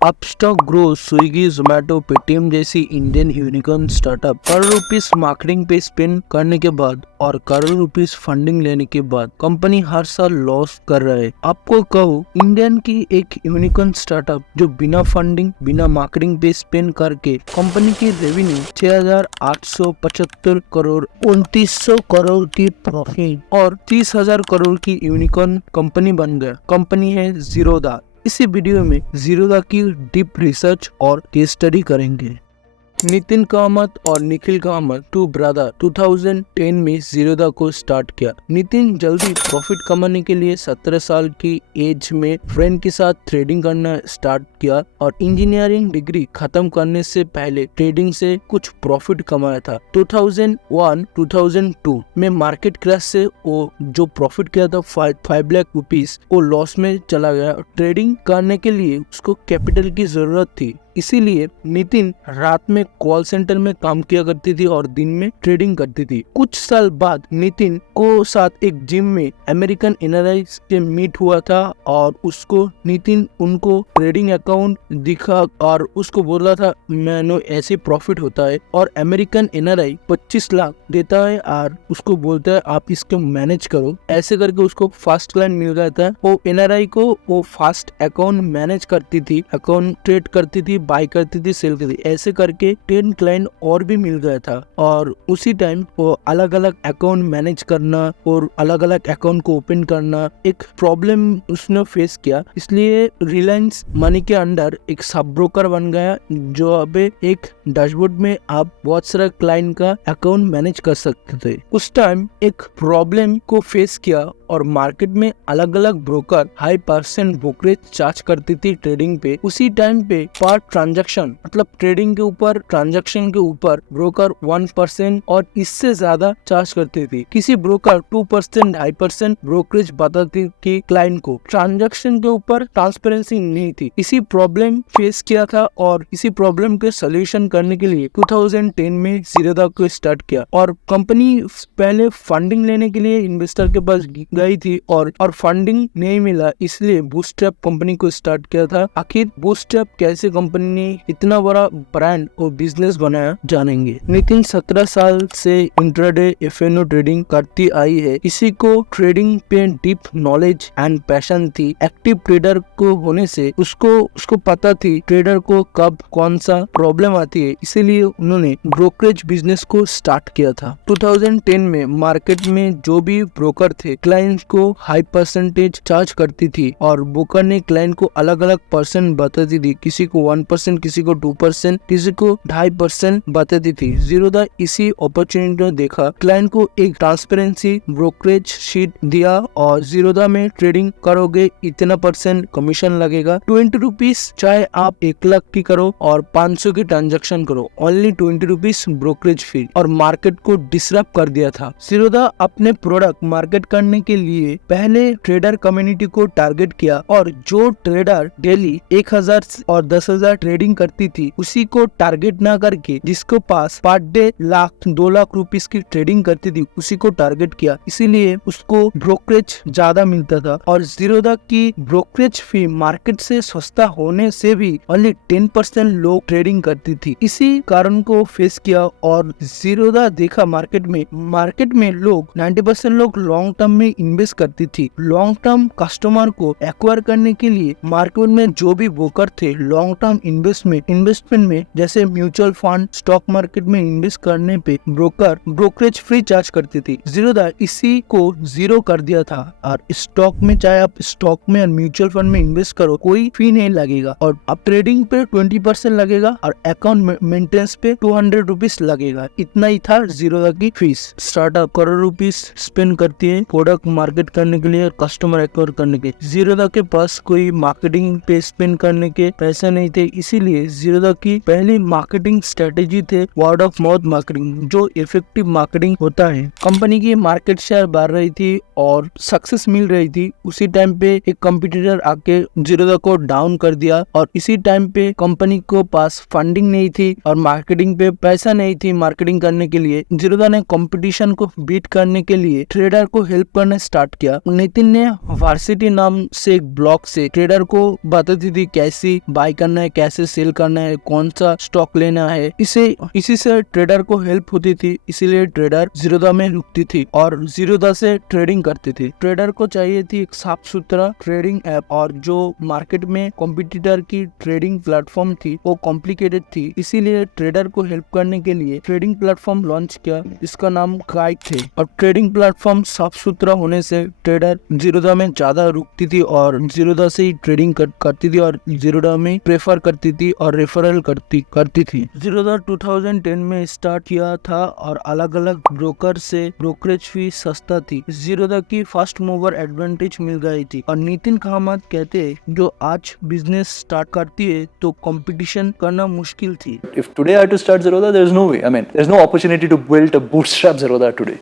Upstox Groww, Swiggy, Zomato, Paytm जैसी Indian unicorn startup crore rupees marketing पे spend करने के बाद और करोड़ रुपीस फंडिंग लेने के बाद कंपनी हर साल लॉस कर रहा है। आपको कहूँ, इंडियन की एक यूनिकॉर्न स्टार्टअप जो बिना फंडिंग बिना मार्केटिंग पे स्पेंड करके कंपनी की रेवेन्यू 6,875 करोड़, 2,900 करोड़ की प्रॉफिट और 30,000 करोड़ की यूनिकॉर्न कंपनी बन गया। कंपनी है ज़ीरोधा। इसी वीडियो में ज़ीरोधा की डीप रिसर्च और केस स्टडी करेंगे। नितिन कामत और निखिल कामत, टू ब्रदर, 2010 में ज़ीरोधा को स्टार्ट किया। नितिन जल्दी प्रॉफिट कमाने के लिए 17 साल की एज में फ्रेंड के साथ ट्रेडिंग करना स्टार्ट किया और इंजीनियरिंग डिग्री खत्म करने से पहले ट्रेडिंग से कुछ प्रॉफिट कमाया था। 2001-2002 में मार्केट क्रैश से वो जो प्रॉफिट किया था 5 लाख रुपीस, वो लॉस में चला गया। ट्रेडिंग करने के लिए उसको कैपिटल की जरूरत थी, इसीलिए नितिन रात में कॉल सेंटर में काम किया करती थी और दिन में ट्रेडिंग करती थी। कुछ साल बाद नितिन को साथ एक जिम में अमेरिकन एनआरआई से मीट हुआ था और उसको नितिन उनको ट्रेडिंग अकाउंट दिखा और उसको बोला था मैंने ऐसे प्रॉफिट होता है, और अमेरिकन एनआरआई 25 लाख देता है और उसको बोलता है आप इसको मैनेज करो। ऐसे करके उसको फास्ट क्लाइंट मिल गया था। वो एनआरआई को वो फास्ट अकाउंट मैनेज करती थी, अकाउंट ट्रेड करती थी, बाय करती थी, सेल करती थी। ऐसे करके 10 क्लाइंट और भी मिल गया था और उसी टाइम वो अलग अलग अकाउंट मैनेज करना और अलग अलग अकाउंट को ओपन करना एक प्रॉब्लम उसने फेस किया। इसलिए रिलायंस मनी के अंडर एक सब ब्रोकर बन गया, जो अबे एक डैशबोर्ड में आप बहुत सारा क्लाइंट का अकाउंट मैनेज कर सकते थे। उस टाइम एक प्रॉब्लम को फेस किया और मार्केट में अलग अलग broker high percent brokerage charge करती थी ट्रेडिंग पे। उसी टाइम पे पर ट्रांजैक्शन, मतलब ट्रेडिंग के ऊपर, ट्रांजैक्शन के ऊपर ब्रोकर 1% और इससे ज्यादा चार्ज करती थी। किसी ब्रोकर 2%, 2.5% ब्रोकरेज बताती थी क्लाइंट को। ट्रांजैक्शन के ऊपर ट्रांसपेरेंसी नहीं थी। इसी प्रॉब्लम फेस किया था और इसी प्रॉब्लम के सोल्यूशन करने के लिए 2010 में ज़ीरोधा को स्टार्ट किया और कंपनी पहले फंडिंग लेने के लिए इन्वेस्टर के पास गई थी और फंडिंग नहीं मिला, इसलिए बूटस्ट्रैप कंपनी को स्टार्ट किया था। आखिर बूटस्ट्रैप कैसे कंपनी ने इतना बड़ा ब्रांड और बिजनेस बनाया, जानेंगे। नितिन 17 साल से इंट्राडे एफएनओ ट्रेडिंग करती आई है। इसी को ट्रेडिंग पे डीप नॉलेज एंड पैशन थी। एक्टिव ट्रेडर को होने से उसको पता थी ट्रेडर को कब कौन सा प्रॉब्लम आती है, इसीलिए उन्होंने ब्रोकरेज बिजनेस को स्टार्ट किया था। 2010 में मार्केट में जो भी ब्रोकर थे क्लाइंट को हाई परसेंटेज चार्ज करती थी और ब्रोकर ने क्लाइंट को अलग अलग परसेंट बताती थी। किसी को 1%, किसी को 2%, किसी को 2.5% बताती थी। ज़ीरोधा इसी अपॉर्चुनिटी में देखा, क्लाइंट को एक ट्रांसपेरेंसी ब्रोकरेज शीट दिया और ज़ीरोधा में ट्रेडिंग करोगे इतना % कमीशन लगेगा, 20 रुपीस, चाहे आप 1 लाख की करो और 500 की ट्रांजेक्शन करो, ओनली 20 रुपीस ब्रोकरेज फी, और मार्केट को डिसरप्ट कर दिया था। ज़ीरोधा अपने प्रोडक्ट मार्केट करने के लिए पहले ट्रेडर कम्युनिटी को टारगेट किया और जो ट्रेडर डेली 1,000 और 10,000 ट्रेडिंग करती थी उसी को टारगेट ना करके जिसको पास पर डे 2 लाख रुपीस की ट्रेडिंग करती थी उसी को टारगेट किया, इसीलिए उसको ब्रोकरेज ज्यादा मिलता था। और ज़ीरोधा की ब्रोकरेज फी मार्केट से सस्ता होने से भी ओनली 10% लोग ट्रेडिंग करती थी। इसी कारण को फेस किया और ज़ीरोधा देखा मार्केट में लोग 90% लोग लॉन्ग टर्म में इन्वेस्ट करती थी। लॉन्ग टर्म कस्टमर को एक्वायर करने के लिए मार्केट में जो भी ब्रोकर थे लॉन्ग टर्म इन्वेस्टमेंट में जैसे म्यूचुअल फंड, स्टॉक मार्केट में इन्वेस्ट करने पे ब्रोकरेज फ्री चार्ज करती थी। ज़ीरोधा इसी को जीरो कर दिया था और स्टॉक में, चाहे आप स्टॉक में और म्यूचुअल फंड में इन्वेस्ट करो कोई फी नहीं लगेगा और अब ट्रेडिंग पे 20% लगेगा और अकाउंट मेंटेनेंस पे 200 रुपीस लगेगा। इतना ही था ज़ीरोधा की fees. Startup crore rupees spend करती है प्रोडक्ट मार्केट करने के लिए, कस्टमर एक्वायर करने के। ज़ीरोधा के पास कोई मार्केटिंग पे स्पेंड करने के पैसे नहीं थे, इसीलिए जीरोधा की पहली मार्केटिंग स्ट्रेटेजी थे वर्ड ऑफ माउथ मार्केटिंग, जो इफेक्टिव मार्केटिंग होता है। कंपनी की मार्केट शेयर बढ़ रही थी और सक्सेस मिल रही थी। उसी टाइम पे एक कंपटीटर आके जीरोधा को डाउन कर दिया और इसी टाइम पे कंपनी को पास फंडिंग नहीं थी और मार्केटिंग पे पैसा नहीं थी मार्केटिंग करने के लिए। जीरोधा ने कंपटीशन को बीट करने के लिए ट्रेडर को हेल्प करना स्टार्ट किया। नितिन ने वार्सिटी नाम से एक ब्लॉग से ट्रेडर को बताती थी कैसे बाय करना है, कैसे सेल करना है, कौन सा स्टॉक लेना है। इसी से ट्रेडर को हेल्प होती थी, इसीलिए ट्रेडर जीरोधा में रुकती थी और जीरोधा से ट्रेडिंग करती थी। ट्रेडर को चाहिए थी एक साफ सुथरा ट्रेडिंग ऐप और जो मार्केट में कॉम्पिटिटर की ट्रेडिंग प्लेटफॉर्म थी वो कॉम्प्लिकेटेड थी, इसीलिए ट्रेडर को हेल्प करने के लिए ट्रेडिंग प्लेटफॉर्म लॉन्च किया। इसका नाम काइट थे और ट्रेडिंग प्लेटफॉर्म साफ सुथरा होने से ट्रेडर जीरोधा में ज्यादा रुकती थी और जीरोधा से ही ट्रेडिंग करती थी और जीरोधा में प्रेफर करती थी और रेफरल करती थी। जीरोधा 2010 में स्टार्ट किया था और अलग अलग ब्रोकर से ब्रोकरेज फी सस्ता थी। जीरोधा की फर्स्ट मूवर एडवांटेज मिल गई थी और नितिन कामत कहते हैं जो आज बिजनेस स्टार्ट करती है तो कंपटीशन करना मुश्किल थी। If today I had to start Zerodha, there is no way. I mean, there is no opportunity to build a bootstrap Zerodha today.